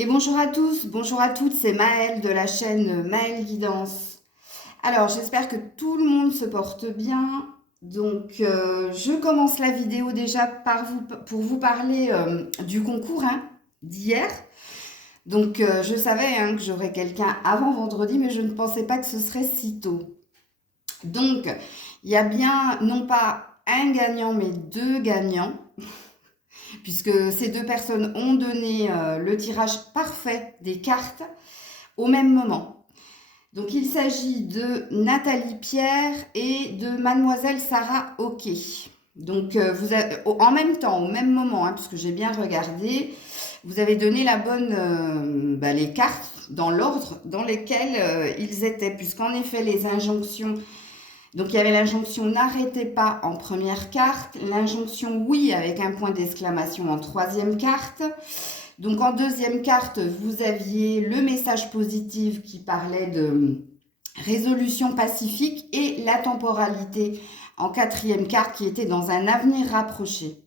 Et bonjour à tous, bonjour à toutes, c'est Maëlle de la chaîne Maëlle Guidance. Alors j'espère que tout le monde se porte bien. Je commence la vidéo déjà pour vous parler du concours d'hier. Je savais que j'aurais quelqu'un avant vendredi, mais je ne pensais pas que ce serait si tôt. Donc il y a bien non pas un gagnant, mais deux gagnants, puisque ces deux personnes ont donné le tirage parfait des cartes au même moment. Donc il s'agit de Nathalie Pierre et de Mademoiselle Sarah Hockey. En même temps, au même moment, puisque j'ai bien regardé, vous avez donné les cartes dans l'ordre dans lesquels ils étaient, puisqu'en effet les injonctions. Donc il y avait l'injonction n'arrêtez pas en première carte, l'injonction oui avec un point d'exclamation en troisième carte. Donc en deuxième carte, vous aviez le message positif qui parlait de résolution pacifique et la temporalité en quatrième carte qui était dans un avenir rapproché.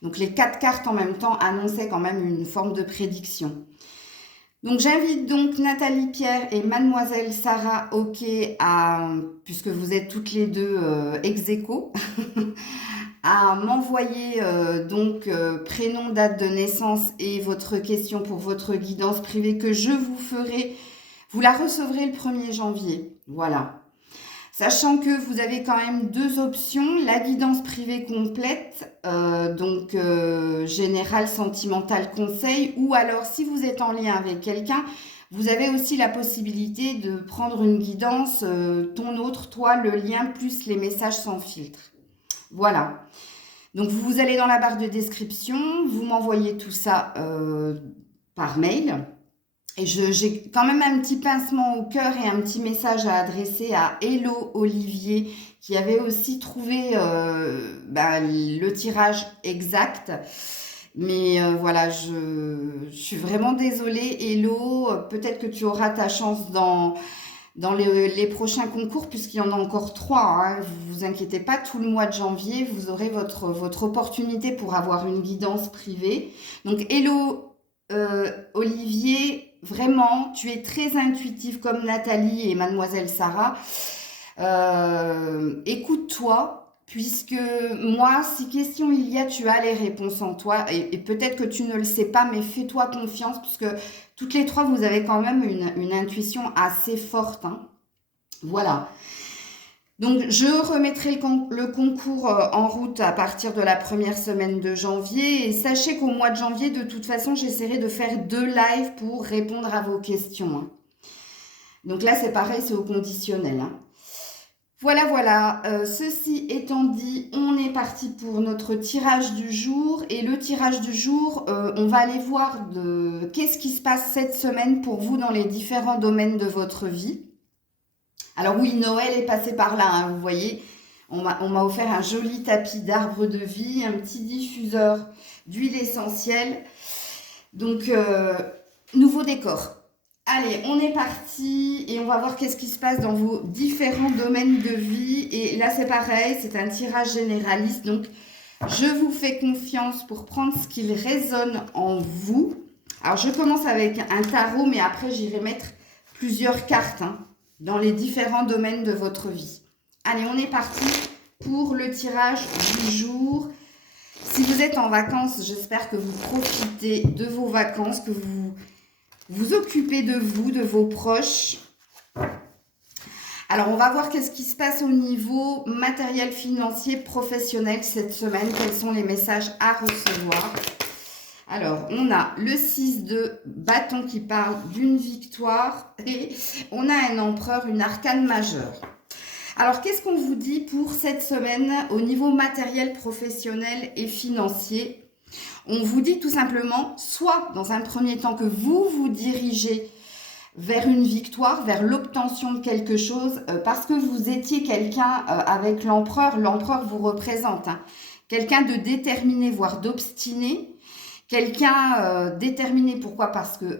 Donc les quatre cartes en même temps annonçaient quand même une forme de prédiction. Donc j'invite donc Nathalie Pierre et Mademoiselle Sarah Hockey puisque vous êtes toutes les deux ex aequo, à m'envoyer prénom, date de naissance et votre question pour votre guidance privée que je vous ferai. Vous la recevrez le 1er janvier. Voilà. Sachant que vous avez quand même deux options, la guidance privée complète, générale, sentimentale, conseil, ou alors si vous êtes en lien avec quelqu'un, vous avez aussi la possibilité de prendre une guidance, ton autre, toi, le lien, plus les messages sans filtre. Voilà. Donc vous allez dans la barre de description, vous m'envoyez tout ça par mail. Et j'ai quand même un petit pincement au cœur et un petit message à adresser à Hello Olivier qui avait aussi trouvé le tirage exact. Mais voilà, je suis vraiment désolée Hello, peut-être que tu auras ta chance dans les prochains concours puisqu'il y en a encore 3. Vous vous inquiétez pas, tout le mois de janvier, vous aurez votre opportunité pour avoir une guidance privée. Donc Hello Olivier, vraiment, tu es très intuitif comme Nathalie et Mademoiselle Sarah. Écoute-toi, puisque moi, si question il y a, tu as les réponses en toi. Et peut-être que tu ne le sais pas, mais fais-toi confiance, puisque toutes les trois, vous avez quand même une intuition assez forte. Voilà. Donc, je remettrai le concours en route à partir de la première semaine de janvier. Et sachez qu'au mois de janvier, de toute façon, j'essaierai de faire 2 lives pour répondre à vos questions. Donc là, c'est pareil, c'est au conditionnel. Voilà, voilà. Ceci étant dit, on est parti pour notre tirage du jour. Et le tirage du jour, on va aller voir qu'est-ce qui se passe cette semaine pour vous dans les différents domaines de votre vie. Alors oui, Noël est passé par là, vous voyez. On m'a offert un joli tapis d'arbres de vie, un petit diffuseur d'huile essentielle. Nouveau décor. Allez, on est parti et on va voir qu'est-ce qui se passe dans vos différents domaines de vie. Et là, c'est pareil, c'est un tirage généraliste. Donc, je vous fais confiance pour prendre ce qu'il résonne en vous. Alors, je commence avec un tarot, mais après, j'irai mettre plusieurs cartes dans les différents domaines de votre vie. Allez, on est parti pour le tirage du jour. Si vous êtes en vacances, j'espère que vous profitez de vos vacances, que vous vous occupez de vous, de vos proches. Alors, on va voir qu'est-ce qui se passe au niveau matériel, financier, professionnel cette semaine. Quels sont les messages à recevoir? Alors, on a le 6 de bâton qui parle d'une victoire et on a un empereur, une arcane majeure. Alors, qu'est-ce qu'on vous dit pour cette semaine au niveau matériel, professionnel et financier? On vous dit tout simplement, soit dans un premier temps que vous vous dirigez vers une victoire, vers l'obtention de quelque chose, parce que vous étiez quelqu'un avec l'empereur. L'empereur vous représente, quelqu'un de déterminé, voire d'obstiné. Quelqu'un déterminé, pourquoi? Parce que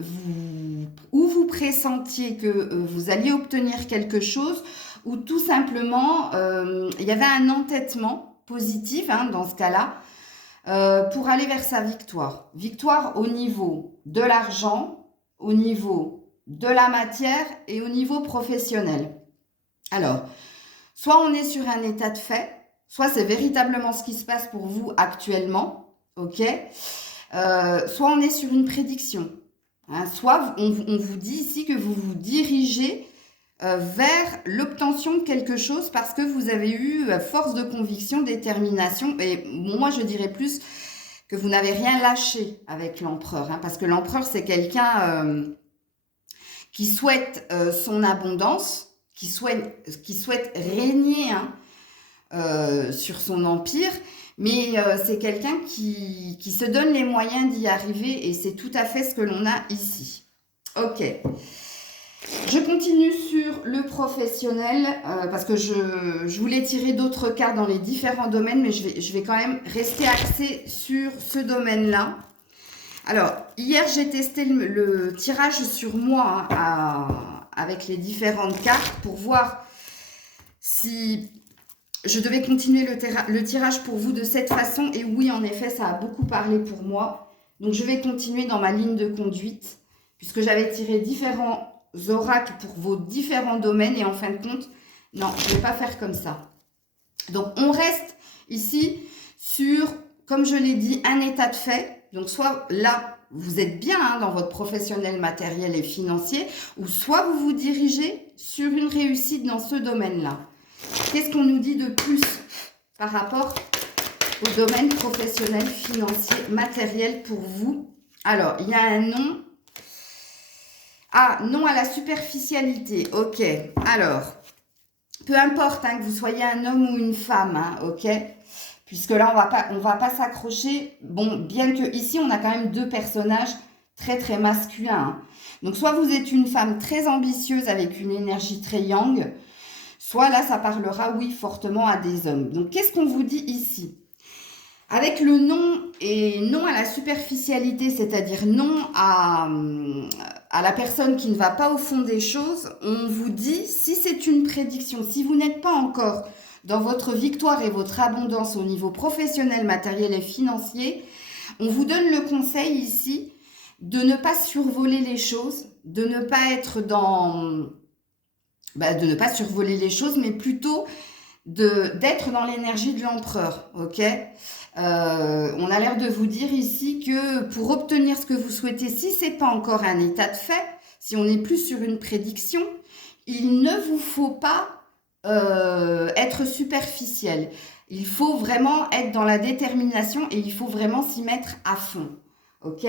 vous pressentiez que vous alliez obtenir quelque chose, ou tout simplement, il y avait un entêtement positif dans ce cas-là, pour aller vers sa victoire. Victoire au niveau de l'argent, au niveau de la matière et au niveau professionnel. Alors, soit on est sur un état de fait, soit c'est véritablement ce qui se passe pour vous actuellement, ok? Soit on est sur une prédiction, hein, soit on vous dit ici que vous vous dirigez vers l'obtention de quelque chose parce que vous avez eu force de conviction, détermination, et bon, moi je dirais plus que vous n'avez rien lâché avec l'empereur, hein, parce que l'empereur c'est quelqu'un qui souhaite son abondance, qui souhaite régner, hein, sur son empire, mais c'est quelqu'un qui se donne les moyens d'y arriver et c'est tout à fait ce que l'on a ici. Ok. Je continue sur le professionnel parce que je voulais tirer d'autres cartes dans les différents domaines, mais je vais quand même rester axée sur ce domaine-là. Alors, hier, j'ai testé le tirage sur moi hein, avec les différentes cartes pour voir si je devais continuer le tirage pour vous de cette façon. Et oui, en effet, ça a beaucoup parlé pour moi. Donc, je vais continuer dans ma ligne de conduite puisque j'avais tiré différents oracles pour vos différents domaines. Et en fin de compte, non, je ne vais pas faire comme ça. Donc, on reste ici sur, comme je l'ai dit, un état de fait. Donc, soit là, vous êtes bien hein, dans votre professionnel matériel et financier, ou soit vous vous dirigez sur une réussite dans ce domaine-là. Qu'est-ce qu'on nous dit de plus par rapport au domaine professionnel, financier, matériel pour vous? Alors, il y a un non. Ah, non à la superficialité. Ok. Alors, peu importe hein, que vous soyez un homme ou une femme, hein, ok? Puisque là, on va pas s'accrocher. Bon, bien que ici, on a quand même deux personnages très, très masculins. Hein. Donc, soit vous êtes une femme très ambitieuse avec une énergie très yang, soit là, ça parlera, oui, fortement à des hommes. Donc, qu'est-ce qu'on vous dit ici? Avec le non et non à la superficialité, c'est-à-dire non à la personne qui ne va pas au fond des choses, on vous dit, si c'est une prédiction, si vous n'êtes pas encore dans votre victoire et votre abondance au niveau professionnel, matériel et financier, on vous donne le conseil ici de ne pas survoler les choses, de ne pas être dans... de ne pas survoler les choses, mais plutôt d'être dans l'énergie de l'empereur, ok? On a l'air de vous dire ici que pour obtenir ce que vous souhaitez, si ce n'est pas encore un état de fait, si on n'est plus sur une prédiction, il ne vous faut pas être superficiel. Il faut vraiment être dans la détermination et il faut vraiment s'y mettre à fond. Ok?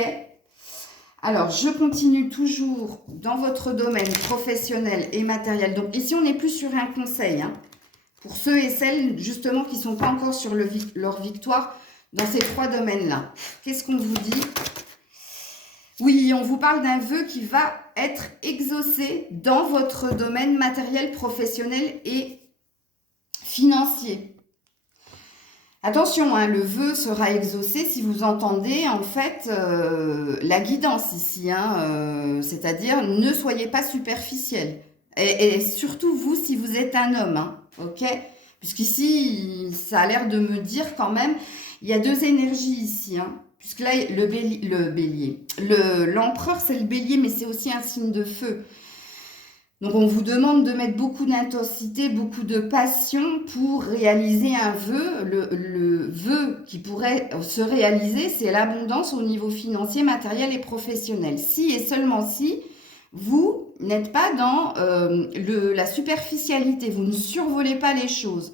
Alors, je continue toujours dans votre domaine professionnel et matériel. Donc, ici, on n'est plus sur un conseil. Hein, pour ceux et celles, justement, qui ne sont pas encore sur leur victoire dans ces trois domaines-là. Qu'est-ce qu'on vous dit? Oui, on vous parle d'un vœu qui va être exaucé dans votre domaine matériel, professionnel et financier. Attention, hein, le vœu sera exaucé si vous entendez en fait la guidance ici, hein, c'est-à-dire ne soyez pas superficiel. Et surtout vous si vous êtes un homme, hein, ok? Puisqu'ici, ça a l'air de me dire quand même, il y a deux énergies ici, hein. Puisque là, l'empereur, c'est le bélier, mais c'est aussi un signe de feu. Donc, on vous demande de mettre beaucoup d'intensité, beaucoup de passion pour réaliser un vœu. Le vœu qui pourrait se réaliser, c'est l'abondance au niveau financier, matériel et professionnel. Si et seulement si, vous n'êtes pas dans la superficialité, vous ne survolez pas les choses,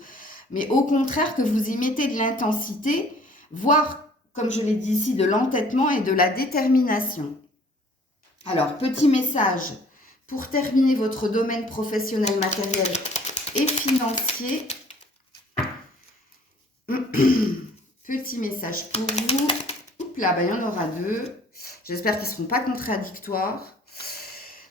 mais au contraire que vous y mettez de l'intensité, voire comme je l'ai dit ici, de l'entêtement et de la détermination. Alors, petit message pour terminer votre domaine professionnel, matériel et financier. Petit message pour vous. Oups là, il y en aura deux. J'espère qu'ils ne seront pas contradictoires.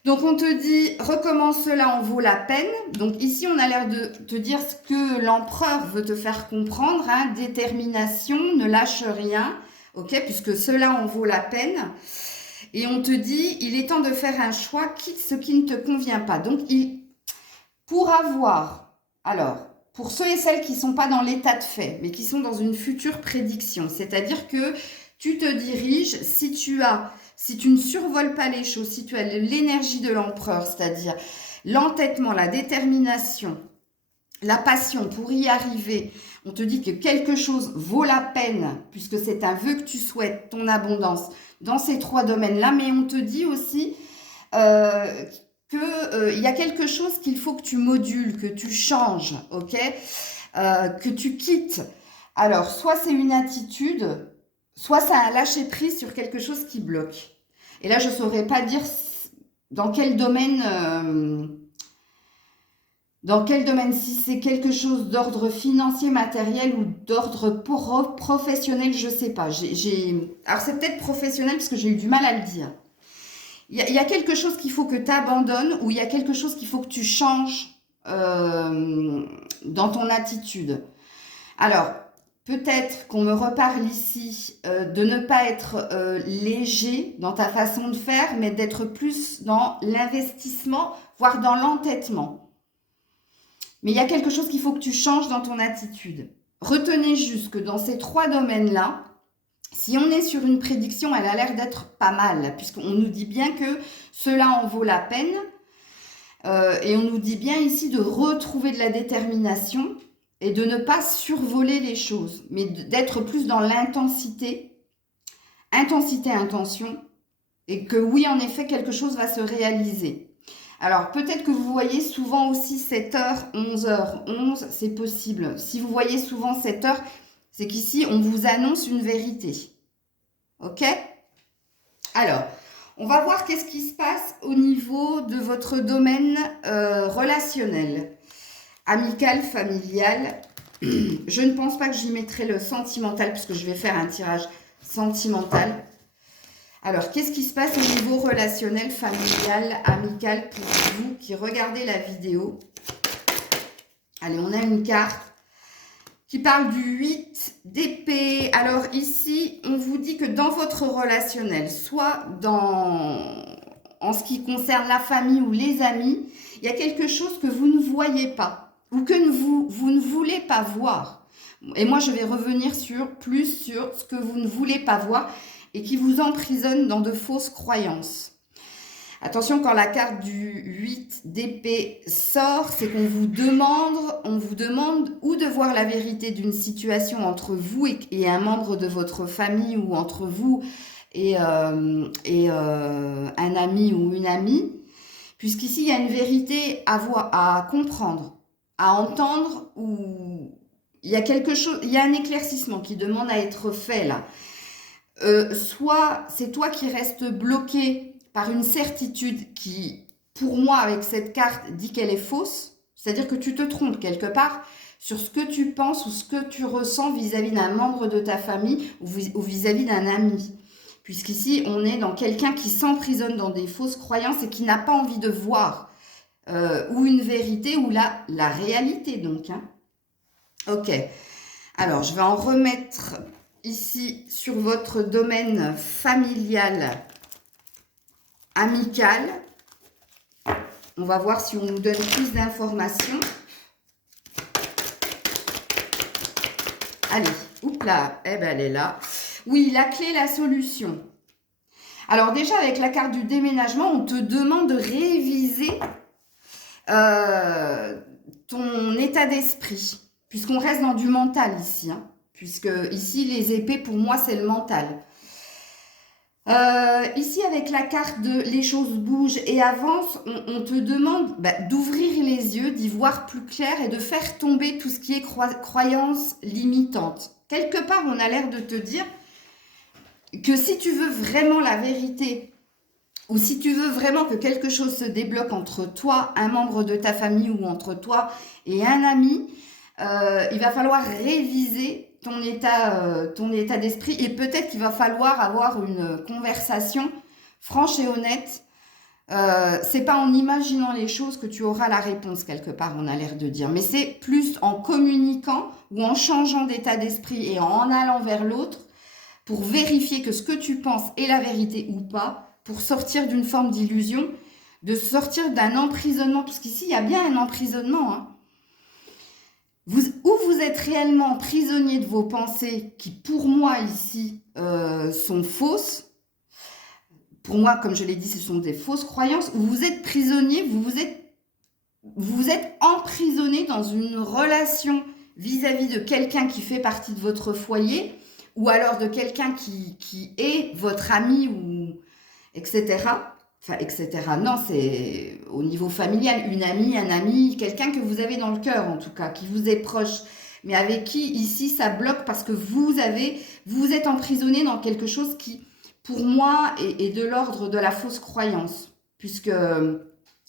Donc, on te dit, recommence cela en vaut la peine. Donc, ici, on a l'air de te dire ce que l'empereur veut te faire comprendre. Hein, détermination, ne lâche rien. Ok, puisque cela en vaut la peine. Et on te dit, il est temps de faire un choix, quitte ce qui ne te convient pas. Donc, pour avoir, alors, pour ceux et celles qui ne sont pas dans l'état de fait, mais qui sont dans une future prédiction, c'est-à-dire que tu te diriges, si tu as si tu ne survoles pas les choses, si tu as l'énergie de l'empereur, c'est-à-dire l'entêtement, la détermination, la passion pour y arriver, on te dit que quelque chose vaut la peine, puisque c'est un vœu que tu souhaites, ton abondance, dans ces 3 domaines-là, mais on te dit aussi qu'il y a quelque chose qu'il faut que tu modules, que tu changes, ok, que tu quittes. Alors, soit c'est une attitude, soit c'est un lâcher-prise sur quelque chose qui bloque. Et là, je ne saurais pas dire dans quel domaine, si c'est quelque chose d'ordre financier, matériel ou d'ordre professionnel, je ne sais pas. Alors, c'est peut-être professionnel parce que j'ai eu du mal à le dire. Il y a quelque chose qu'il faut que tu abandonnes ou il y a quelque chose qu'il faut que tu changes dans ton attitude. Alors, peut-être qu'on me reparle ici de ne pas être léger dans ta façon de faire, mais d'être plus dans l'investissement, voire dans l'entêtement. Mais il y a quelque chose qu'il faut que tu changes dans ton attitude. Retenez juste que dans ces 3 domaines-là, si on est sur une prédiction, elle a l'air d'être pas mal, puisqu'on nous dit bien que cela en vaut la peine. Et on nous dit bien ici de retrouver de la détermination et de ne pas survoler les choses, mais d'être plus dans l'intensité, intention, et que oui, en effet, quelque chose va se réaliser. Alors, peut-être que vous voyez souvent aussi 7h, 11h11, c'est possible. Si vous voyez souvent 7h, c'est qu'ici, on vous annonce une vérité. Ok? Alors, on va voir qu'est-ce qui se passe au niveau de votre domaine relationnel, amical, familial. Je ne pense pas que j'y mettrai le sentimental, puisque je vais faire un tirage sentimental. Alors, qu'est-ce qui se passe au niveau relationnel, familial, amical pour vous qui regardez la vidéo? Allez, on a une carte qui parle du 8 d'épée. Alors ici, on vous dit que dans votre relationnel, soit en ce qui concerne la famille ou les amis, il y a quelque chose que vous ne voyez pas ou que vous ne voulez pas voir. Et moi, je vais revenir plus sur ce que vous ne voulez pas voir et qui vous emprisonne dans de fausses croyances. Attention, quand la carte du 8 d'épée sort, c'est qu'on vous demande ou de voir la vérité d'une situation entre vous et un membre de votre famille ou entre vous et un ami ou une amie, puisqu'ici, il y a une vérité à comprendre, à entendre, ou il y a quelque chose, il y a un éclaircissement qui demande à être fait là. Soit c'est toi qui restes bloqué par une certitude qui, pour moi, avec cette carte, dit qu'elle est fausse, c'est-à-dire que tu te trompes quelque part sur ce que tu penses ou ce que tu ressens vis-à-vis d'un membre de ta famille ou vis-à-vis d'un ami. Puisqu'ici, on est dans quelqu'un qui s'emprisonne dans des fausses croyances et qui n'a pas envie de voir ou une vérité ou la réalité, donc. Hein. Ok. Alors, je vais en remettre ici sur votre domaine familial, amical. On va voir si on nous donne plus d'informations. Allez, oups là, eh ben elle est là. Oui, la clé, la solution. Alors déjà, avec la carte du déménagement, on te demande de réviser ton état d'esprit, puisqu'on reste dans du mental ici. Hein, puisque ici, les épées, pour moi, c'est le mental. Ici, avec la carte de les choses bougent et avancent, on te demande d'ouvrir les yeux, d'y voir plus clair et de faire tomber tout ce qui est croyance limitante. Quelque part, on a l'air de te dire que si tu veux vraiment la vérité ou si tu veux vraiment que quelque chose se débloque entre toi, un membre de ta famille ou entre toi et un ami, il va falloir réviser ton état d'esprit et peut-être qu'il va falloir avoir une conversation franche et honnête. C'est pas en imaginant les choses que tu auras la réponse quelque part, on a l'air de dire, mais c'est plus en communiquant ou en changeant d'état d'esprit et en allant vers l'autre pour vérifier que ce que tu penses est la vérité ou pas, pour sortir d'une forme d'illusion, de sortir d'un emprisonnement, parce qu'ici il y a bien un emprisonnement, hein. Où vous êtes réellement prisonnier de vos pensées qui, pour moi, ici, sont fausses. pour moi, comme je l'ai dit, ce sont des fausses croyances. Vous êtes prisonnier, vous êtes emprisonné dans une relation vis-à-vis de quelqu'un qui fait partie de votre foyer, ou alors de quelqu'un qui est votre ami, ou etc. Enfin, etc. Non, c'est au niveau familial, une amie, un ami, quelqu'un que vous avez dans le cœur en tout cas, qui vous est proche, mais avec qui ici ça bloque parce que vous êtes emprisonné dans quelque chose qui, pour moi, est de l'ordre de la fausse croyance, puisque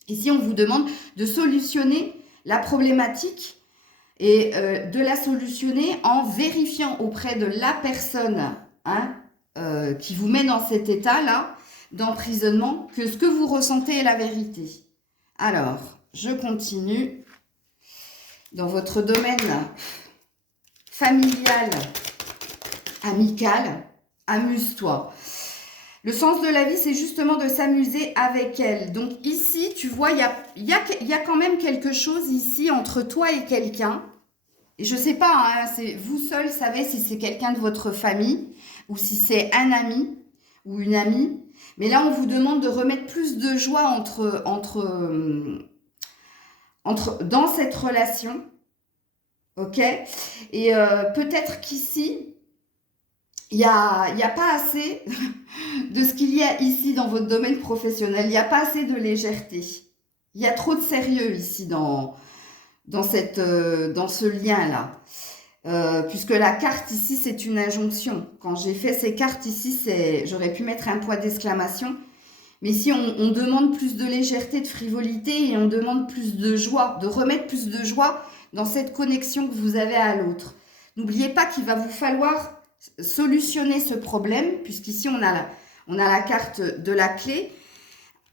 ici on vous demande de solutionner la problématique et de la solutionner en vérifiant auprès de la personne hein, qui vous met dans cet état-là d'emprisonnement que ce que vous ressentez est la vérité. Alors, je continue. Dans votre domaine familial, amical, amuse-toi. Le sens de la vie, c'est justement de s'amuser avec elle. Donc ici, tu vois, il y a quand même quelque chose ici entre toi et quelqu'un. Et je ne sais pas, hein, c'est vous seul savez si c'est quelqu'un de votre famille ou si c'est un ami ou une amie. Mais là, on vous demande de remettre plus de joie dans cette relation. Ok? Et peut-être qu'ici, il n'y a pas assez de ce qu'il y a ici dans votre domaine professionnel. Il n'y a pas assez de légèreté. Il y a trop de sérieux ici dans ce lien-là. Puisque la carte ici, c'est une injonction. Quand j'ai fait ces cartes ici, j'aurais pu mettre un point d'exclamation. Mais ici, on demande plus de légèreté, de frivolité et on demande plus de joie, de remettre plus de joie dans cette connexion que vous avez à l'autre. N'oubliez pas qu'il va vous falloir solutionner ce problème, puisqu'ici, on a la carte de la clé.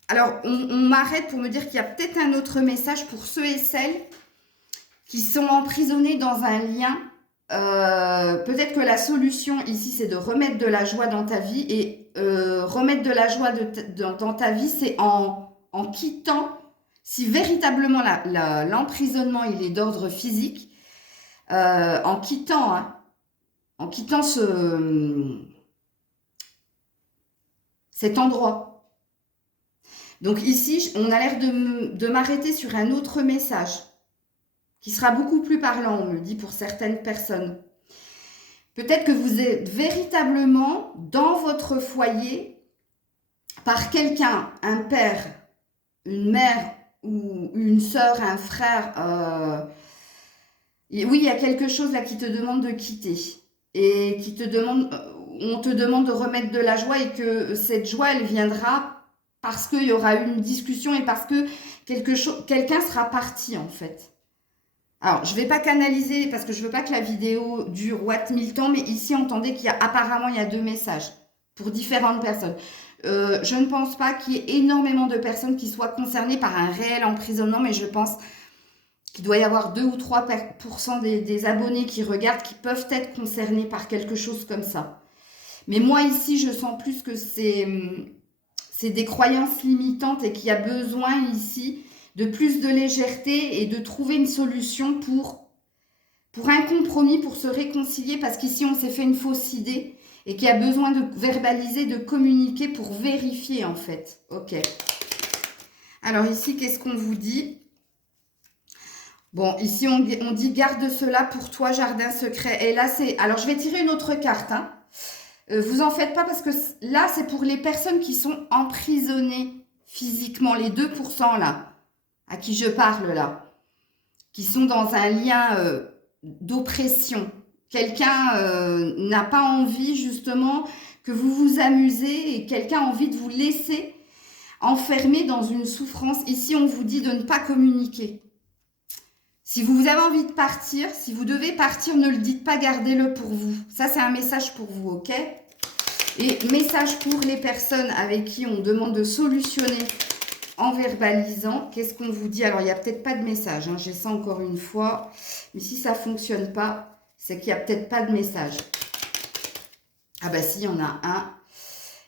Alors, on m'arrête pour me dire qu'il y a peut-être un autre message pour ceux et celles qui sont emprisonnés dans un lien. Peut-être que la solution ici, c'est de remettre de la joie dans ta vie. Et remettre de la joie dans ta vie, c'est en quittant, si véritablement l'emprisonnement il est d'ordre physique, en quittant cet endroit. Donc ici, on a l'air de m'arrêter sur un autre message qui sera beaucoup plus parlant, on me dit, pour certaines personnes. Peut-être que vous êtes véritablement dans votre foyer par quelqu'un, un père, une mère ou une sœur, un frère. Et oui, il y a quelque chose là qui te demande de quitter et on te demande de remettre de la joie et que cette joie, elle viendra parce qu'il y aura eu une discussion et parce que quelqu'un sera parti en fait. Alors, je ne vais pas canaliser parce que je ne veux pas que la vidéo dure Watt 1000 temps, mais ici, entendez qu'apparemment, il y a deux messages pour différentes personnes. Je ne pense pas qu'il y ait énormément de personnes qui soient concernées par un réel emprisonnement, mais je pense qu'il doit y avoir 2 ou 3% des abonnés qui regardent qui peuvent être concernés par quelque chose comme ça. Mais moi, ici, je sens plus que c'est des croyances limitantes et qu'il y a besoin ici de plus de légèreté et de trouver une solution pour un compromis, pour se réconcilier, parce qu'ici, on s'est fait une fausse idée et qu'il y a besoin de verbaliser, de communiquer pour vérifier, en fait. Ok. Alors ici, qu'est-ce qu'on vous dit? Bon, ici, on dit « Garde cela pour toi, jardin secret ». Et là, c'est... Alors, je vais tirer une autre carte, hein. Vous en faites pas parce que là, c'est pour les personnes qui sont emprisonnées physiquement, les 2% là, à qui je parle là, qui sont dans un lien d'oppression. Quelqu'un n'a pas envie justement que vous vous amusez et quelqu'un a envie de vous laisser enfermer dans une souffrance. Ici, on vous dit de ne pas communiquer. Si vous avez envie de partir, si vous devez partir, ne le dites pas, gardez-le pour vous. Ça, c'est un message pour vous, ok? Et message pour les personnes avec qui on demande de solutionner en verbalisant. Qu'est-ce qu'on vous dit? Alors, il n'y a peut-être pas de message, hein, j'ai ça encore une fois. Mais si ça ne fonctionne pas, c'est qu'il n'y a peut-être pas de message. Ah bah si, il y en a un.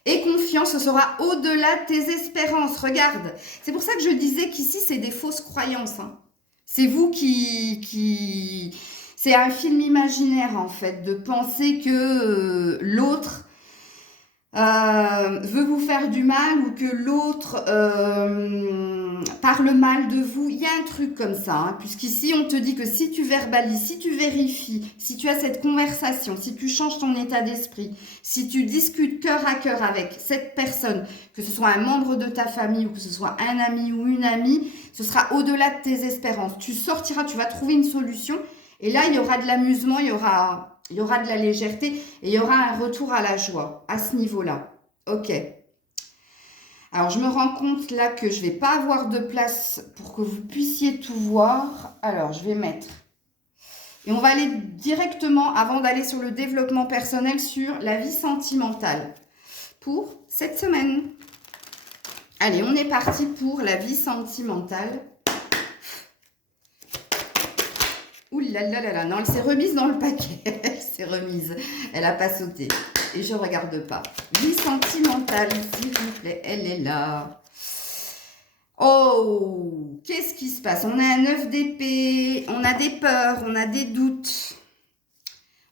Et confiance, ce sera au-delà de tes espérances. Regarde, c'est pour ça que je disais qu'ici, c'est des fausses croyances, hein. C'est vous qui... C'est un film imaginaire, en fait, de penser que l'autre veut vous faire du mal ou que l'autre parle mal de vous. Il y a un truc comme ça, hein, puisqu'ici on te dit que si tu verbalises, si tu vérifies, si tu as cette conversation, si tu changes ton état d'esprit, si tu discutes cœur à cœur avec cette personne, que ce soit un membre de ta famille ou que ce soit un ami ou une amie, ce sera au-delà de tes espérances. Tu sortiras, tu vas trouver une solution et là il y aura de l'amusement, il y aura de la légèreté et il y aura un retour à la joie à ce niveau-là. Ok. Alors, je me rends compte là que je ne vais pas avoir de place pour que vous puissiez tout voir. Alors, je vais mettre. Et on va aller directement, avant d'aller sur le développement personnel, sur la vie sentimentale pour cette semaine. Allez, on est parti pour la vie sentimentale. Ouh là là là là, non, elle s'est remise dans le paquet. Elle s'est remise. Elle n'a pas sauté. Et je ne regarde pas. Vie sentimentale, s'il vous plaît. Elle est là. Oh, qu'est-ce qui se passe? On a un 9 d'épée. On a des peurs. On a des doutes.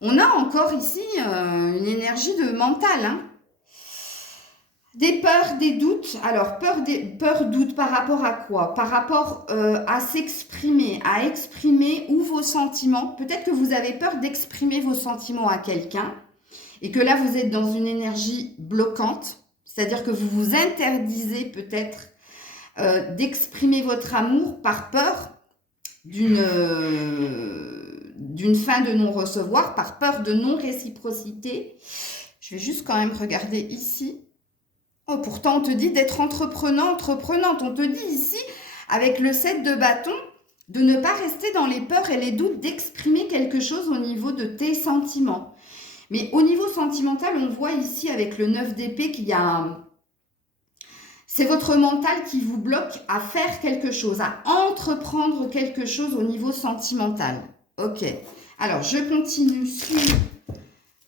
On a encore ici une énergie de mental, hein. Des peurs, des doutes. Alors, peur, doute par rapport à quoi? Par rapport à s'exprimer, à exprimer ou vos sentiments. Peut-être que vous avez peur d'exprimer vos sentiments à quelqu'un et que là, vous êtes dans une énergie bloquante. C'est-à-dire que vous vous interdisez peut-être d'exprimer votre amour par peur d'une fin de non-recevoir, par peur de non-réciprocité. Je vais juste quand même regarder ici. Oh, pourtant, on te dit d'être entreprenant, entreprenante. On te dit ici, avec le 7 de bâton, de ne pas rester dans les peurs et les doutes, d'exprimer quelque chose au niveau de tes sentiments. Mais au niveau sentimental, on voit ici, avec le 9 d'épée, qu'il y a c'est votre mental qui vous bloque à faire quelque chose, à entreprendre quelque chose au niveau sentimental. Ok. Alors, je continue sur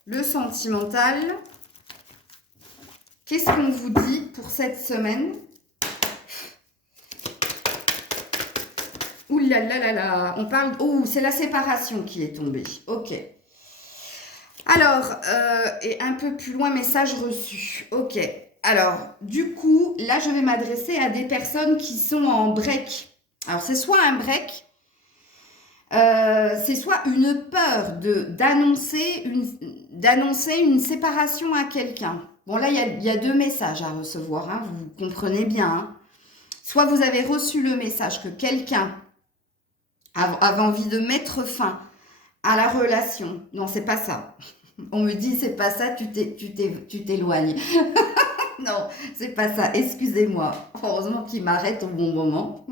le sentimental. Qu'est-ce qu'on vous dit pour cette semaine? Ouh là là là là, on parle... Oh, c'est la séparation qui est tombée. Ok. Alors, et un peu plus loin, message reçu. Ok. Alors, du coup, là, je vais m'adresser à des personnes qui sont en break. Alors, c'est soit un break, c'est soit une peur d'annoncer une séparation à quelqu'un. Bon, là, il y a deux messages à recevoir, hein, vous comprenez bien. Hein. Soit vous avez reçu le message que quelqu'un avait envie de mettre fin à la relation. Non, c'est pas ça. On me dit, c'est pas ça, tu t'éloignes. Non, c'est pas ça, excusez-moi. Heureusement qu'il m'arrête au bon moment.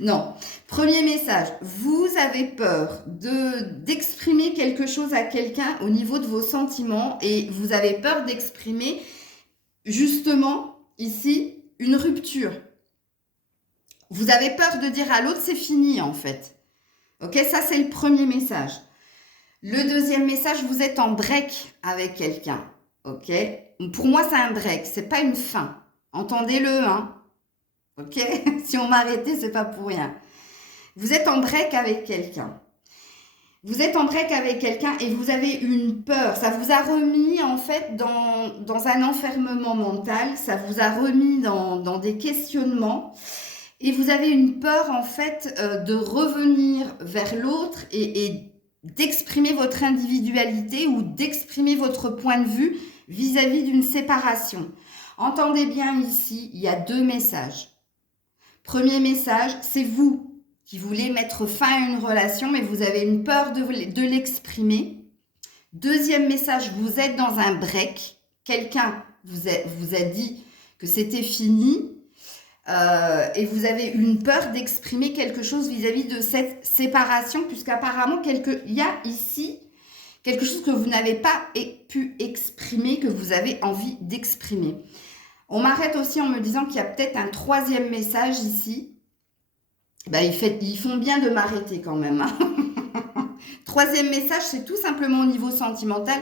Non. Premier message, vous avez peur d'exprimer quelque chose à quelqu'un au niveau de vos sentiments et vous avez peur d'exprimer justement ici une rupture. Vous avez peur de dire à l'autre c'est fini en fait. Ok, ça c'est le premier message. Le deuxième message, vous êtes en break avec quelqu'un. Ok, pour moi c'est un break, c'est pas une fin. Entendez-le, hein. Ok, si on m'arrêtait, c'est pas pour rien. Vous êtes en break avec quelqu'un. Vous êtes en break avec quelqu'un et vous avez une peur. Ça vous a remis en fait dans un enfermement mental. Ça vous a remis dans des questionnements. Et vous avez une peur en fait de revenir vers l'autre et d'exprimer votre individualité ou d'exprimer votre point de vue vis-à-vis d'une séparation. Entendez bien ici, il y a deux messages. Premier message, c'est vous qui voulez mettre fin à une relation, mais vous avez une peur de l'exprimer. Deuxième message, vous êtes dans un break. Quelqu'un vous a dit que c'était fini et vous avez une peur d'exprimer quelque chose vis-à-vis de cette séparation, puisqu'apparemment, il y a ici quelque chose que vous n'avez pas pu exprimer, que vous avez envie d'exprimer. On m'arrête aussi en me disant qu'il y a peut-être un troisième message ici. Ben, ils font bien de m'arrêter quand même. Hein. Troisième message, c'est tout simplement au niveau sentimental,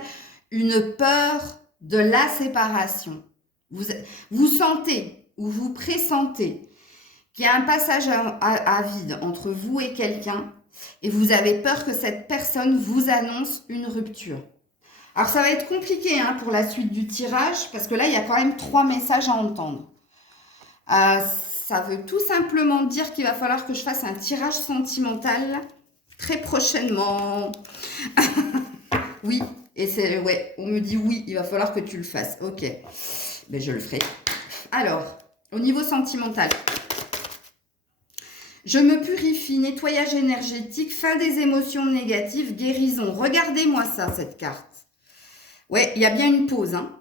une peur de la séparation. Vous sentez ou vous pressentez qu'il y a un passage à vide entre vous et quelqu'un et vous avez peur que cette personne vous annonce une rupture. Alors, ça va être compliqué hein, pour la suite du tirage, parce que là, il y a quand même 3 messages à entendre. Ça veut tout simplement dire qu'il va falloir que je fasse un tirage sentimental très prochainement. Oui, et c'est ouais, on me dit oui, il va falloir que tu le fasses. Ok, ben, je le ferai. Alors, au niveau sentimental, je me purifie, nettoyage énergétique, fin des émotions négatives, guérison. Regardez-moi ça, cette carte. Ouais, il y a bien une pause. Hein.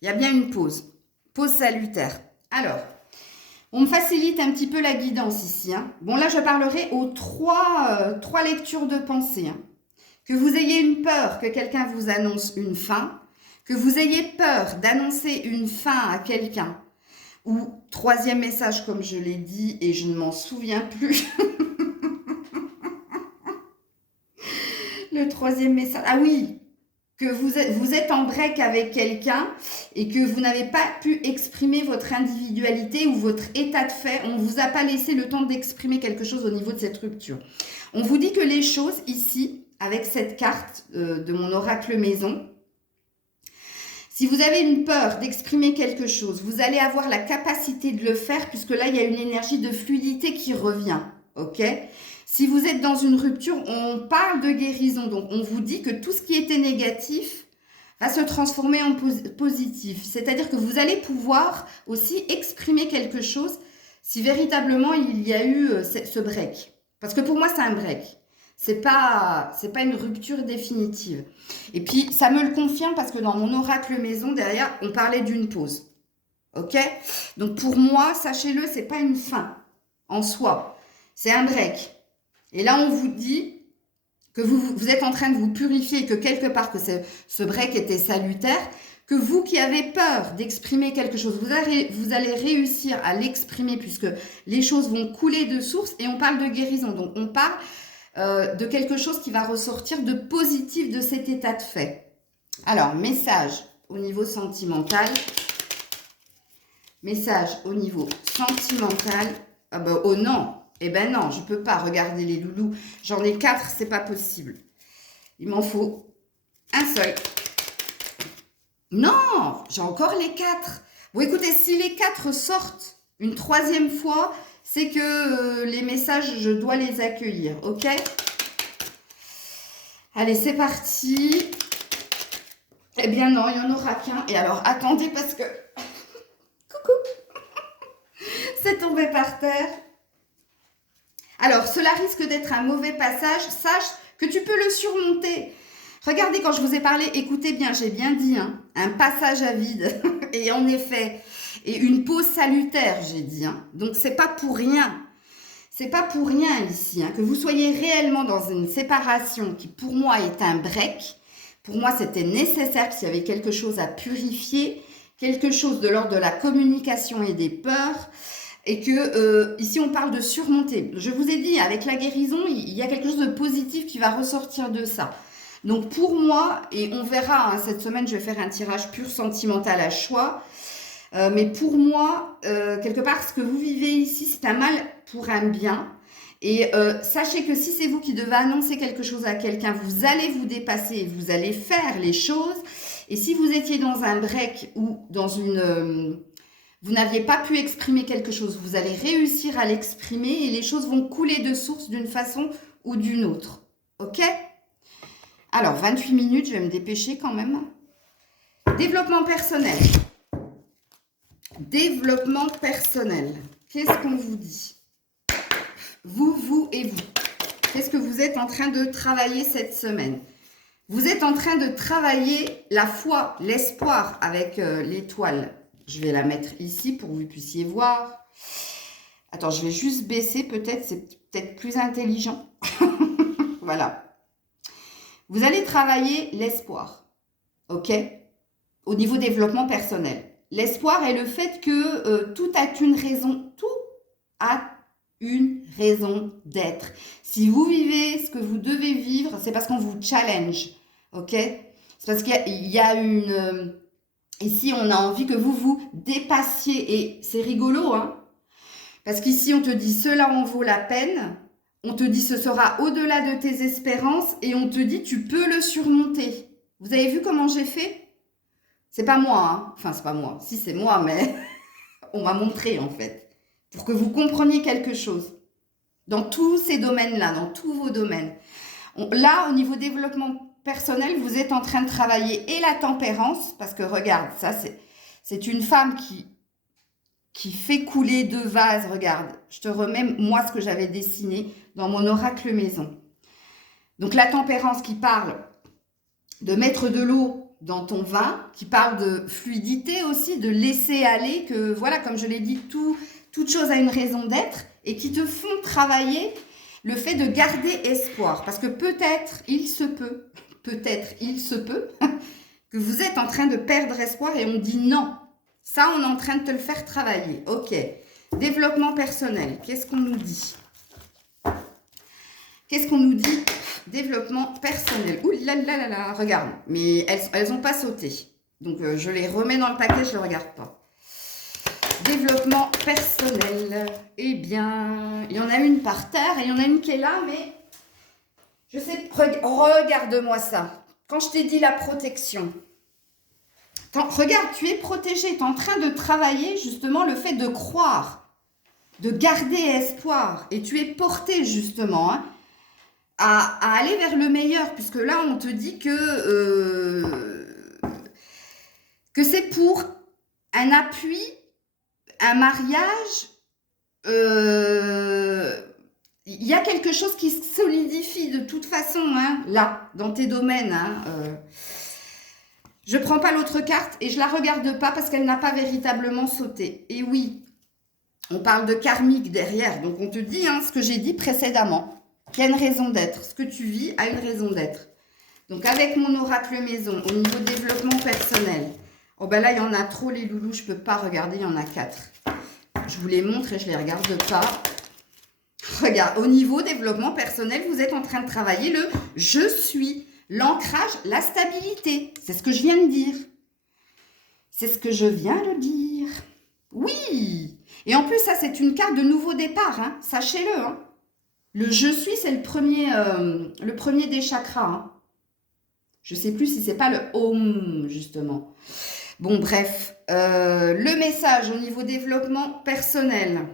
Il y a bien une pause. Pause salutaire. Alors, on me facilite un petit peu la guidance ici. Hein. Bon, là, je parlerai aux trois lectures de pensée. Hein. Que vous ayez une peur que quelqu'un vous annonce une fin, que vous ayez peur d'annoncer une fin à quelqu'un, ou troisième message, comme je l'ai dit, et je ne m'en souviens plus. Le troisième message, ah oui, que vous êtes en break avec quelqu'un et que vous n'avez pas pu exprimer votre individualité ou votre état de fait. On ne vous a pas laissé le temps d'exprimer quelque chose au niveau de cette rupture. On vous dit que les choses ici, avec cette carte de mon oracle maison, si vous avez une peur d'exprimer quelque chose, vous allez avoir la capacité de le faire puisque là, il y a une énergie de fluidité qui revient. Ok ? Si vous êtes dans une rupture, on parle de guérison. Donc, on vous dit que tout ce qui était négatif va se transformer en positif. C'est-à-dire que vous allez pouvoir aussi exprimer quelque chose si véritablement il y a eu ce break. Parce que pour moi, c'est un break. C'est pas une rupture définitive. Et puis, ça me le confirme parce que dans mon oracle maison, derrière, on parlait d'une pause. Ok ? Donc, pour moi, sachez-le, c'est pas une fin en soi. C'est un break. Et là, on vous dit que vous êtes en train de vous purifier, que quelque part, que ce break était salutaire, que vous qui avez peur d'exprimer quelque chose, vous allez réussir à l'exprimer puisque les choses vont couler de source et on parle de guérison. Donc, on parle de quelque chose qui va ressortir de positif de cet état de fait. Alors, message au niveau sentimental. Message au niveau sentimental. Ah ben, oh non! Eh ben non, je ne peux pas regarder les loulous. J'en ai 4, c'est pas possible. Il m'en faut un seul. Non, j'ai encore les 4. Bon, écoutez, si les 4 sortent une troisième fois, c'est que les messages, je dois les accueillir, ok? Allez, c'est parti. Eh bien non, il n'y en aura qu'un. Et alors, attendez parce que... Coucou. C'est tombé par terre. Alors, cela risque d'être un mauvais passage. Sache que tu peux le surmonter. Regardez, quand je vous ai parlé, écoutez bien, j'ai bien dit, hein, un passage à vide. Et en effet, et une pause salutaire, j'ai dit. Hein. Donc, c'est pas pour rien. C'est pas pour rien ici. Hein, que vous soyez réellement dans une séparation qui, pour moi, est un break. Pour moi, c'était nécessaire parce qu'il y avait quelque chose à purifier, quelque chose de l'ordre de la communication et des peurs. Et que ici, on parle de surmonter. Je vous ai dit, avec la guérison, il y a quelque chose de positif qui va ressortir de ça. Donc, pour moi, et on verra, hein, cette semaine, je vais faire un tirage pur sentimental à choix. Mais pour moi, quelque part, ce que vous vivez ici, c'est un mal pour un bien. Et sachez que si c'est vous qui devez annoncer quelque chose à quelqu'un, vous allez vous dépasser, vous allez faire les choses. Et si vous étiez dans un break ou dans une... vous n'aviez pas pu exprimer quelque chose, vous allez réussir à l'exprimer et les choses vont couler de source d'une façon ou d'une autre. Ok ? Alors, 28 minutes, je vais me dépêcher quand même. Développement personnel. Développement personnel. Qu'est-ce qu'on vous dit? Vous et vous. Qu'est-ce que vous êtes en train de travailler cette semaine? Vous êtes en train de travailler la foi, l'espoir avec l'étoile. Je vais la mettre ici pour que vous puissiez voir. Attends, je vais juste baisser peut-être, c'est peut-être plus intelligent. Voilà. Vous allez travailler l'espoir, ok? Au niveau développement personnel. L'espoir est le fait que tout a une raison, tout a une raison d'être. Si vous vivez ce que vous devez vivre, c'est parce qu'on vous challenge, ok? C'est parce qu'il y a une... ici, on a envie que vous vous dépassiez et c'est rigolo, hein? Parce qu'ici, on te dit cela en vaut la peine, on te dit ce sera au-delà de tes espérances et on te dit tu peux le surmonter. Vous avez vu comment j'ai fait? C'est pas moi, hein. Enfin, c'est pas moi. Si, c'est moi, mais on m'a montré, en fait. Pour que vous compreniez quelque chose. Dans tous ces domaines-là, dans tous vos domaines. Là, au niveau développement personnel, vous êtes en train de travailler et la tempérance, parce que regarde, ça, c'est une femme qui fait couler 2 vases. Regarde, je te remets, moi, ce que j'avais dessiné dans mon oracle maison. Donc, la tempérance qui parle de mettre de l'eau dans ton vin, qui parle de fluidité aussi, de laisser aller, que voilà, comme je l'ai dit, toute chose a une raison d'être, et qui te font travailler le fait de garder espoir. Parce que peut-être il se peut que vous êtes en train de perdre espoir et on dit non. Ça, on est en train de te le faire travailler. Ok. Développement personnel. Qu'est-ce qu'on nous dit? Qu'est-ce qu'on nous dit? Développement personnel. Ouh là là là là, regarde. Mais elles n'ont pas sauté. Donc, je les remets dans le paquet, je ne le regarde pas. Développement personnel. Eh bien, il y en a une par terre et il y en a une qui est là, mais je sais, regarde-moi ça. Quand je t'ai dit la protection, regarde, tu es protégé, tu es en train de travailler justement le fait de croire, de garder espoir. Et tu es porté justement à aller vers le meilleur, puisque là, on te dit que c'est pour un appui, un mariage, il y a quelque chose qui se solidifie de toute façon, hein, là, dans tes domaines. Je ne prends pas l'autre carte et je ne la regarde pas parce qu'elle n'a pas véritablement sauté. Et oui, on parle de karmique derrière, donc on te dit ce que j'ai dit précédemment, qu'il y a une raison d'être. Ce que tu vis a une raison d'être. Donc avec mon oracle maison, au niveau développement personnel, oh ben là, il y en a trop les loulous, je ne peux pas regarder, il y en a 4. Je vous les montre et je ne les regarde pas. Regarde, au niveau développement personnel, vous êtes en train de travailler le « je suis », l'ancrage, la stabilité. C'est ce que je viens de dire. C'est ce que je viens de dire. Oui. Et en plus, ça, c'est une carte de nouveau départ, hein. Sachez-le. Hein. Le « je suis », c'est le premier des chakras. Hein. Je ne sais plus si c'est pas le « Om », justement. Bon, bref. Le message au niveau développement personnel.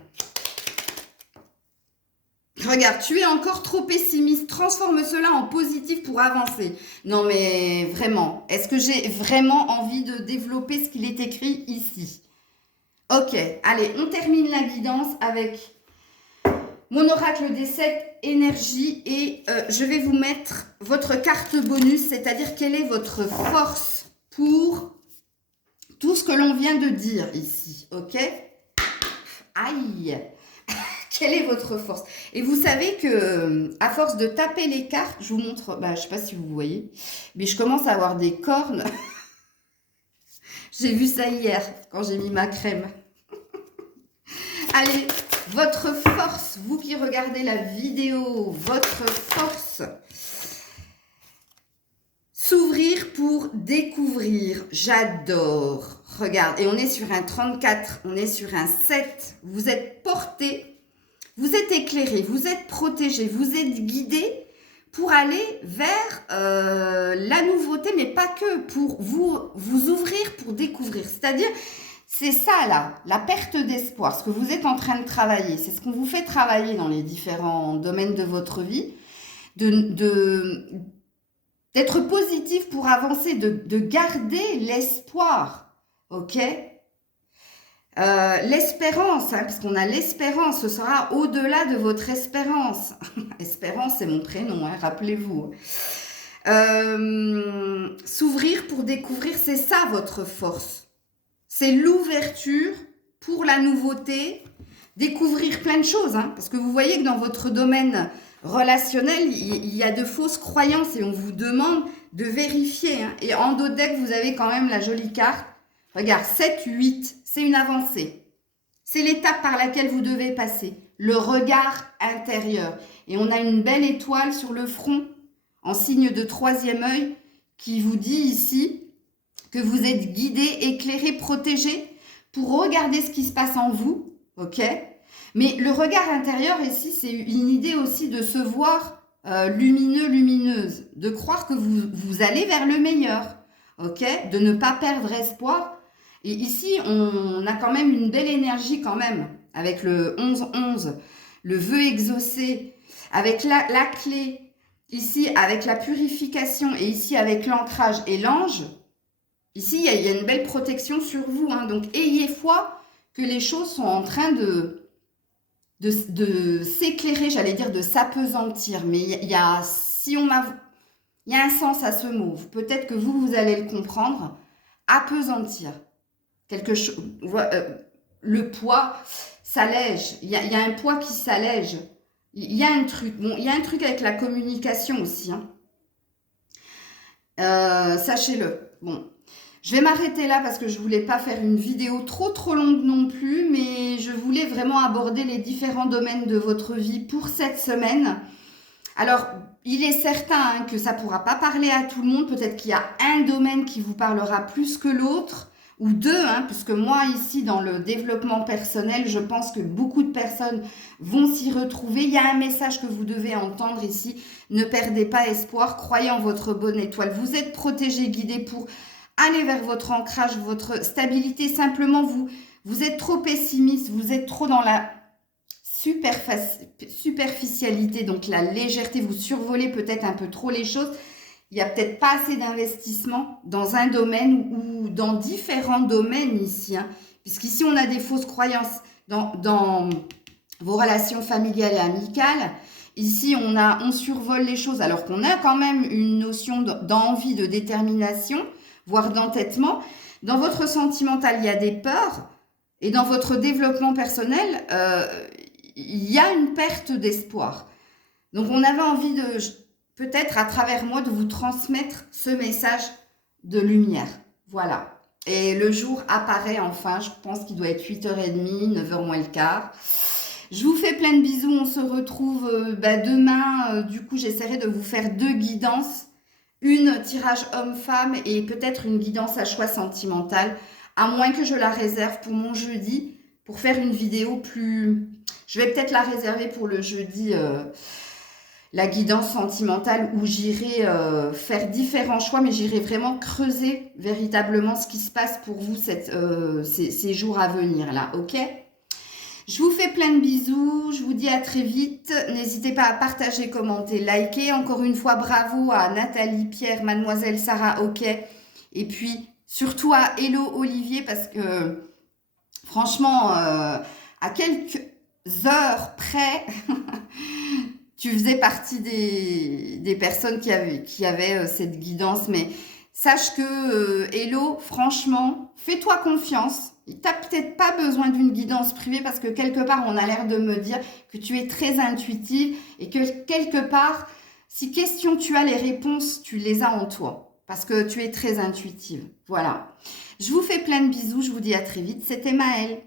Regarde, tu es encore trop pessimiste. Transforme cela en positif pour avancer. Non, mais vraiment, est-ce que j'ai vraiment envie de développer ce qu'il est écrit ici? Ok, allez, on termine la guidance avec mon oracle des 7 énergies et je vais vous mettre votre carte bonus, c'est-à-dire quelle est votre force pour tout ce que l'on vient de dire ici, ok? Aïe! Quelle est votre force? Et vous savez que, à force de taper les cartes, je vous montre, je ne sais pas si vous voyez, mais je commence à avoir des cornes. J'ai vu ça hier, quand j'ai mis ma crème. Allez, votre force, vous qui regardez la vidéo, votre force. S'ouvrir pour découvrir, j'adore. Regarde, et on est sur un 34, on est sur un 7. Vous êtes porté. Vous êtes éclairé, vous êtes protégé, vous êtes guidé pour aller vers la nouveauté, mais pas que, pour vous ouvrir, pour découvrir. C'est-à-dire, c'est ça là, la perte d'espoir, ce que vous êtes en train de travailler. C'est ce qu'on vous fait travailler dans les différents domaines de votre vie, d'être positif pour avancer, de garder l'espoir, ok ? L'espérance, parce qu'on a l'espérance, ce sera au-delà de votre espérance. Espérance, c'est mon prénom, rappelez-vous. S'ouvrir pour découvrir, c'est ça votre force. C'est l'ouverture pour la nouveauté, découvrir plein de choses. Parce que vous voyez que dans votre domaine relationnel, il y a de fausses croyances et on vous demande de vérifier. Et en dos de deck, vous avez quand même la jolie carte. Regarde, 7, 8, c'est une avancée. C'est l'étape par laquelle vous devez passer. Le regard intérieur. Et on a une belle étoile sur le front, en signe de 3e œil, qui vous dit ici que vous êtes guidé, éclairé, protégé pour regarder ce qui se passe en vous. Ok ? Mais le regard intérieur ici, c'est une idée aussi de se voir lumineux, lumineuse, de croire que vous allez vers le meilleur, ok? De ne pas perdre espoir. Et ici, on a quand même une belle énergie quand même, avec le 11-11, le vœu exaucé, avec la clé, ici avec la purification et ici avec l'ancrage et l'ange. Ici, il y a une belle protection sur vous, hein. Donc, ayez foi que les choses sont en train de s'éclairer, j'allais dire de s'apesantir. Mais il y a un sens à ce mot. Peut-être que vous allez le comprendre. Apesantir. Quelque chose, le poids s'allège. Il y a un poids qui s'allège. Il y a un truc. Bon, il y a un truc avec la communication aussi, hein. Sachez-le. Bon. Je vais m'arrêter là parce que je voulais pas faire une vidéo trop longue non plus, mais je voulais vraiment aborder les différents domaines de votre vie pour cette semaine. Alors, il est certain hein, que ça pourra pas parler à tout le monde. Peut-être qu'il y a un domaine qui vous parlera plus que l'autre, ou deux, hein, puisque moi ici dans le développement personnel, je pense que beaucoup de personnes vont s'y retrouver. Il y a un message que vous devez entendre ici. Ne perdez pas espoir, croyez en votre bonne étoile. Vous êtes protégé, guidé pour aller vers votre ancrage, votre stabilité. Simplement, vous êtes trop pessimiste, vous êtes trop dans la superficialité, donc la légèreté. Vous survolez peut-être un peu trop les choses. Il n'y a peut-être pas assez d'investissement dans un domaine ou dans différents domaines ici. Hein, puisqu'ici, on a des fausses croyances dans vos relations familiales et amicales. Ici, on survole les choses alors qu'on a quand même une notion d'envie, de détermination, voire d'entêtement. Dans votre sentimental, il y a des peurs. Et dans votre développement personnel, il y a une perte d'espoir. Donc, on avait envie de, peut-être à travers moi, de vous transmettre ce message de lumière. Voilà. Et le jour apparaît enfin. Je pense qu'il doit être 8h30, 9h moins le quart. Je vous fais plein de bisous. On se retrouve demain. Du coup, j'essaierai de vous faire 2 guidances. Une tirage homme-femme et peut-être une guidance à choix sentimental, à moins que je la réserve pour mon jeudi, pour faire une vidéo plus... Je vais peut-être la réserver pour le jeudi, la guidance sentimentale, où j'irai faire différents choix, mais j'irai vraiment creuser véritablement ce qui se passe pour vous ces jours à venir là, ok ? Je vous fais plein de bisous, je vous dis à très vite. N'hésitez pas à partager, commenter, liker. Encore une fois, bravo à Nathalie, Pierre, Mademoiselle Sarah, ok. Et puis, surtout à Hello Olivier, parce que franchement, à quelques heures près, tu faisais partie des personnes qui avaient cette guidance. Mais sache que Hello, franchement, fais-toi confiance. Tu n'as peut-être pas besoin d'une guidance privée parce que quelque part, on a l'air de me dire que tu es très intuitive et que quelque part, si question tu as les réponses, tu les as en toi parce que tu es très intuitive. Voilà. Je vous fais plein de bisous. Je vous dis à très vite. C'était Maëlle.